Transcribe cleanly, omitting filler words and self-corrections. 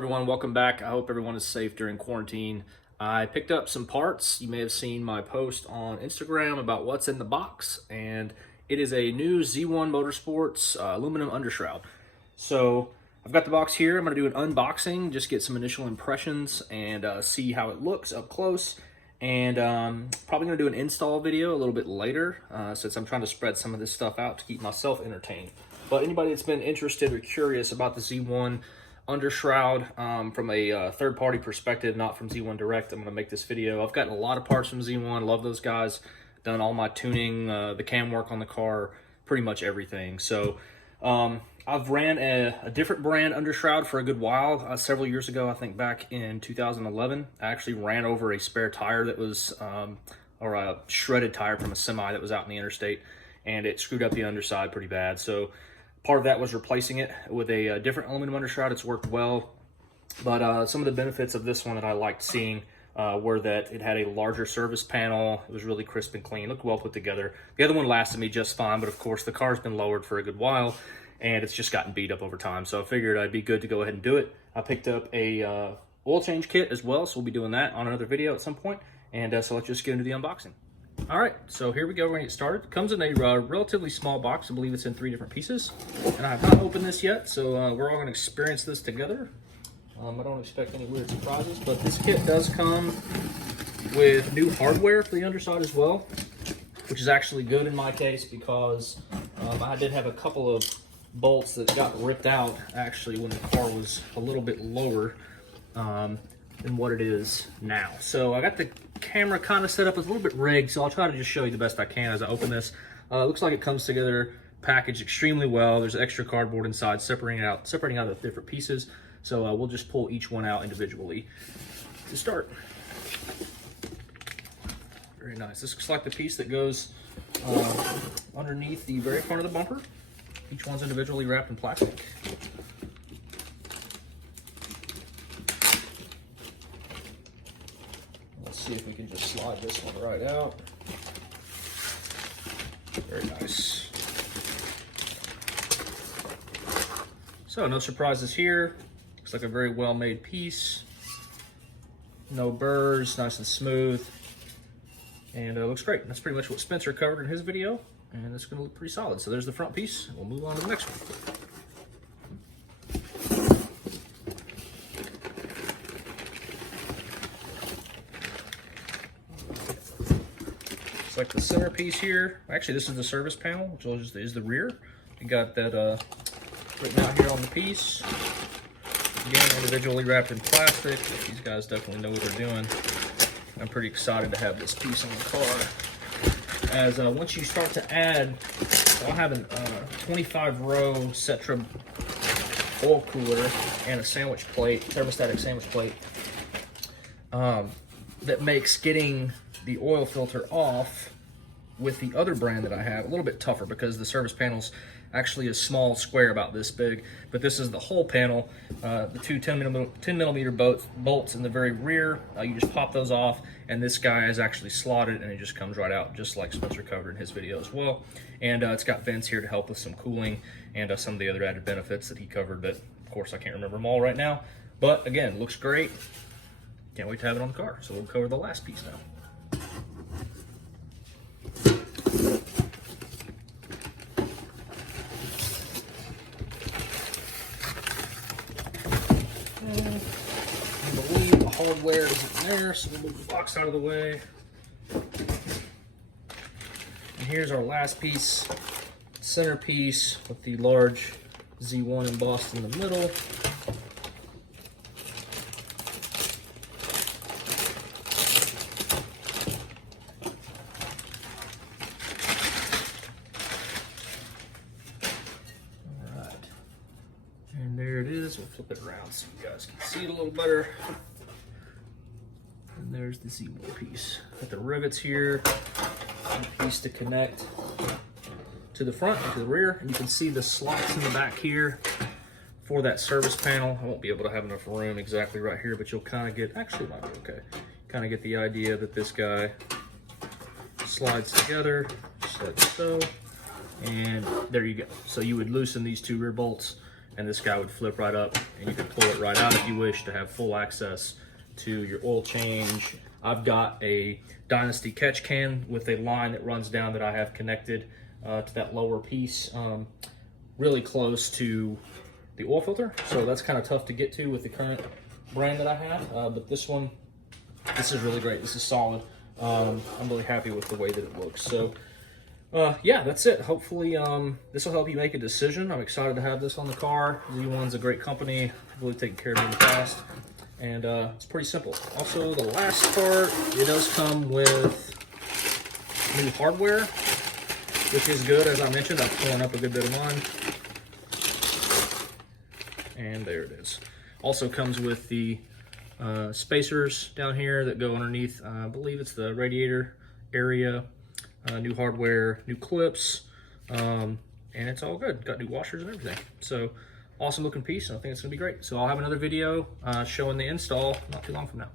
everyone? Welcome back. I hope everyone is safe during quarantine. I picked up some parts. You may have seen my post on Instagram about what's in the box, and it is a new Z1 Motorsports aluminum undershroud. So I've got the box here. I'm going to do an unboxing, just get some initial impressions and see how it looks up close. And probably going to do an install video a little bit later since I'm trying to spread some of this stuff out to keep myself entertained. But anybody that's been interested or curious about the Z1 Undershroud from a third-party perspective, not from Z1 Direct, I'm going to make this video. I've gotten a lot of parts from Z1. Love those guys. Done all my tuning, the cam work on the car, pretty much everything. So I've ran a different brand undershroud for a good while. Several years ago, I think back in 2011, I actually ran over a spare tire that was, or a shredded tire from a semi that was out in the interstate, and it screwed up the underside pretty bad. So part of that was replacing it with a different aluminum undershroud. It's worked well, but some of the benefits of this one that I liked seeing were that it had a larger service panel. It was really crisp and clean, looked well put together. The other one lasted me just fine, but of course the car's been lowered for a good while, and it's just gotten beat up over time. So I figured I'd be good to go ahead and do it. I picked up a oil change kit as well, so we'll be doing that on another video at some point. And so let's just get into the unboxing. All right, so here we go. We're gonna get started. It comes in a relatively small box. I believe it's in 3 different pieces. And I have not opened this yet, so we're all gonna experience this together. I don't expect any weird surprises, but this kit does come with new hardware for the underside as well, which is actually good in my case because I did have a couple of bolts that got ripped out actually when the car was a little bit lower than what it is now. So I got the camera kind of set up. It's a little bit rigged, so I'll try to just show you the best I can as I open this. Looks like it comes together packaged extremely well. There's extra cardboard inside separating out the different pieces. So we'll just pull each one out individually to start. Very nice. This looks like the piece that goes underneath the very front of the bumper. Each one's individually wrapped in plastic. Let's see if we can just slide this one right out. Very nice. So no surprises here. Looks like a very well-made piece. No burrs, nice and smooth. And it looks great. That's pretty much what Spencer covered in his video. And it's gonna look pretty solid. So there's the front piece. We'll move on to the next one. It's like the center piece here. Actually, this is the service panel, which is the rear. You got that written out here on the piece. Again, individually wrapped in plastic. These guys definitely know what they're doing. I'm pretty excited to have this piece on the car. As once you start to add, I'll have a 25-row Cetra oil cooler and a sandwich plate, thermostatic sandwich plate, that makes getting the oil filter off with the other brand that I have a little bit tougher because the service panel's actually a small square about this big, but this is the whole panel. The two 10 millimeter bolts in the very rear, you just pop those off, and this guy is actually slotted and it just comes right out, just like Spencer covered in his video as well. And it's got vents here to help with some cooling and some of the other added benefits that he covered, but of course I can't remember them all right now. But again, looks great. Can't wait to have it on the car. So we'll cover the last piece now. I believe the hardware isn't there, so we'll move the box out of the way. And here's our last piece, centerpiece with the large Z1 embossed in the middle. And there it is. We'll flip it around so you guys can see it a little better. And there's the Z1 piece. Got the rivets here, and a piece to connect to the front and to the rear. And you can see the slots in the back here for that service panel. I won't be able to have enough room exactly right here, but you'll kind of get, actually it might be okay. Kind of get the idea that this guy slides together, just like so. And there you go. So you would loosen these 2 rear bolts and this guy would flip right up, and you could pull it right out if you wish to have full access to your oil change. I've got a Dynasty catch can with a line that runs down that I have connected to that lower piece, really close to the oil filter. So that's kind of tough to get to with the current brand that I have, but this is really great. This is solid. I'm really happy with the way that it looks. So yeah, that's it. Hopefully this will help you make a decision. I'm excited to have this on the car. Z1's a great company, really taken care of me in the past, and it's pretty simple. Also, the last part, it does come with new hardware, which is good. As I mentioned, I've torn up a good bit of mine, and there it is. Also comes with the spacers down here that go underneath, I believe it's the radiator area, new hardware, new clips, and it's all good. Got new washers and everything. So awesome looking piece, and I think it's gonna be great. So I'll have another video showing the install not too long from now.